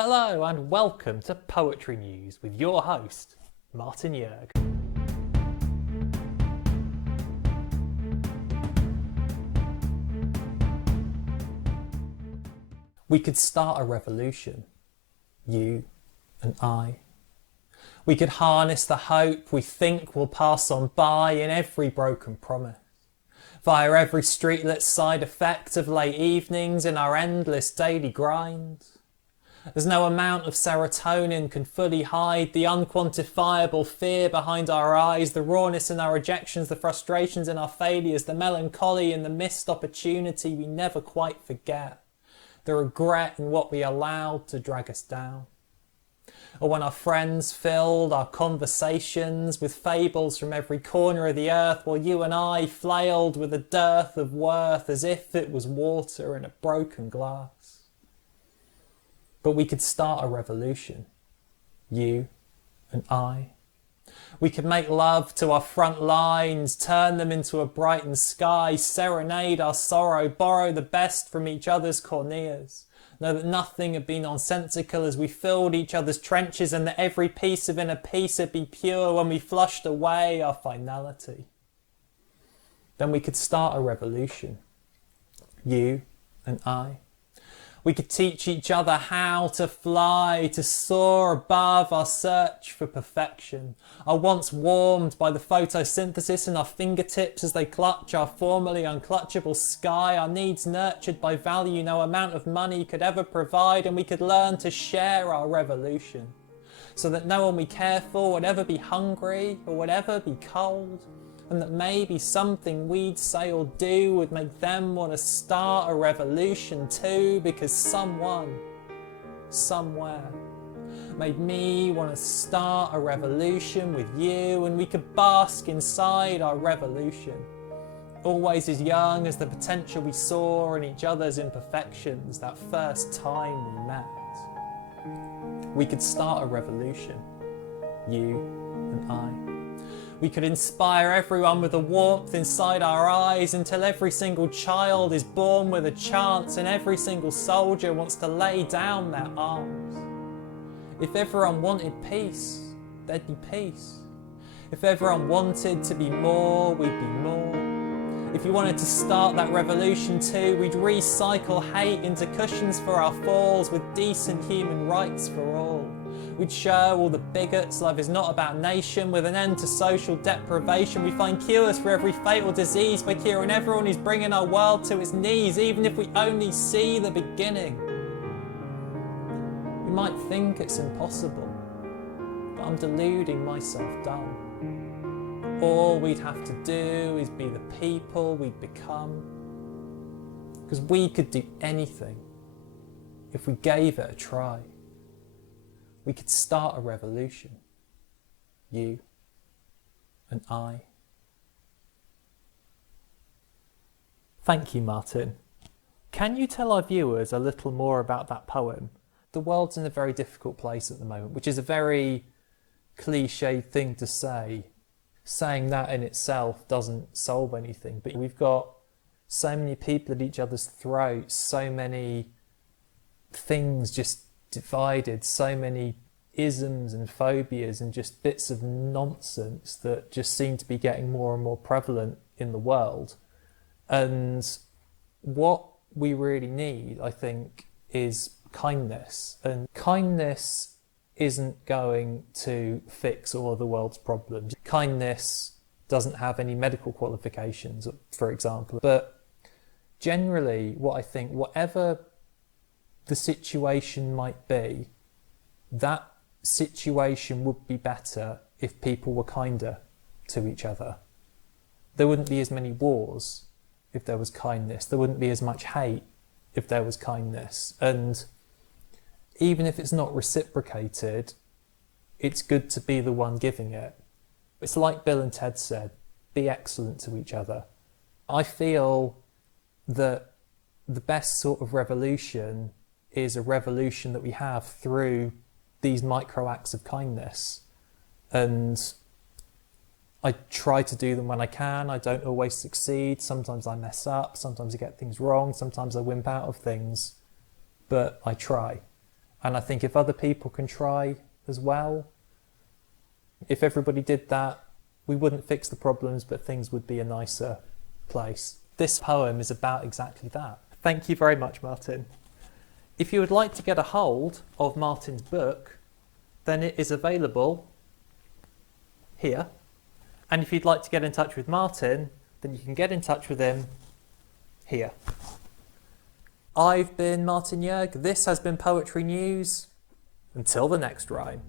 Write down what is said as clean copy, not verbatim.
Hello and welcome to Poetry News with your host, Martin Yerg. We could start a revolution, you and I. We could harness the hope we think will pass on by in every broken promise, via every streetlit side effect of late evenings in our endless daily grind. As no amount of serotonin can fully hide the unquantifiable fear behind our eyes, the rawness in our rejections, the frustrations in our failures, the melancholy in the missed opportunity we never quite forget, the regret in what we allowed to drag us down. Or when our friends filled our conversations with fables from every corner of the earth, while you and I flailed with a dearth of worth as if it was water in a broken glass. But we could start a revolution, you and I. We could make love to our front lines, turn them into a brightened sky, serenade our sorrow, borrow the best from each other's corneas. Know that nothing had been nonsensical as we filled each other's trenches, and that every piece of inner peace had been pure when we flushed away our finality. Then we could start a revolution, you and I. We could teach each other how to fly, to soar above our search for perfection. Our once warmed by the photosynthesis in our fingertips as they clutch our formerly unclutchable sky. Our needs nurtured by value no amount of money could ever provide, and we could learn to share our revolution, so that no one we care for would ever be hungry or would ever be cold. And that maybe something we'd say or do would make them want to start a revolution too, because someone, somewhere, made me want to start a revolution with you, and we could bask inside our revolution, always as young as the potential we saw in each other's imperfections that first time we met. We could start a revolution, you and I. We could inspire everyone with the warmth inside our eyes until every single child is born with a chance and every single soldier wants to lay down their arms. If everyone wanted peace, there'd be peace. If everyone wanted to be more, we'd be more. If you wanted to start that revolution too, we'd recycle hate into cushions for our falls with decent human rights for all. We'd show all the bigots life is not about nation. With an end to social deprivation, we find cures for every fatal disease by curing everyone who's bringing our world to its knees, even if we only see the beginning. You might think it's impossible, but I'm deluding myself dumb. All we'd have to do is be the people we'd become, because we could do anything if we gave it a try. We could start a revolution, you and I. Thank you, Martin. Can you tell our viewers a little more about that poem? The world's in a very difficult place at the moment, which is a very cliched thing to say. Saying that in itself doesn't solve anything, but we've got so many people at each other's throats, so many things just divided, so many isms and phobias and just bits of nonsense that just seem to be getting more and more prevalent in the world. And what we really need, I think, is kindness. And kindness isn't going to fix all of the world's problems. Kindness doesn't have any medical qualifications, for example. But generally, what I think, whatever the situation might be, that situation would be better if people were kinder to each other. There wouldn't be as many wars if there was kindness. There wouldn't be as much hate if there was kindness. And even if it's not reciprocated, it's good to be the one giving it. It's like Bill and Ted said, be excellent to each other. I feel that the best sort of revolution is a revolution that we have through these micro acts of kindness. And I try to do them when I can. I don't always succeed. Sometimes I mess up. Sometimes I get things wrong. Sometimes I wimp out of things. But I try. And I think if other people can try as well, if everybody did that, we wouldn't fix the problems, but things would be a nicer place. This poem is about exactly that. Thank you very much, Martin. If you would like to get a hold of Martin's book, then it is available here. And if you'd like to get in touch with Martin, then you can get in touch with him here. I've been Martin Yerg. This has been Poetry News. Until the next rhyme.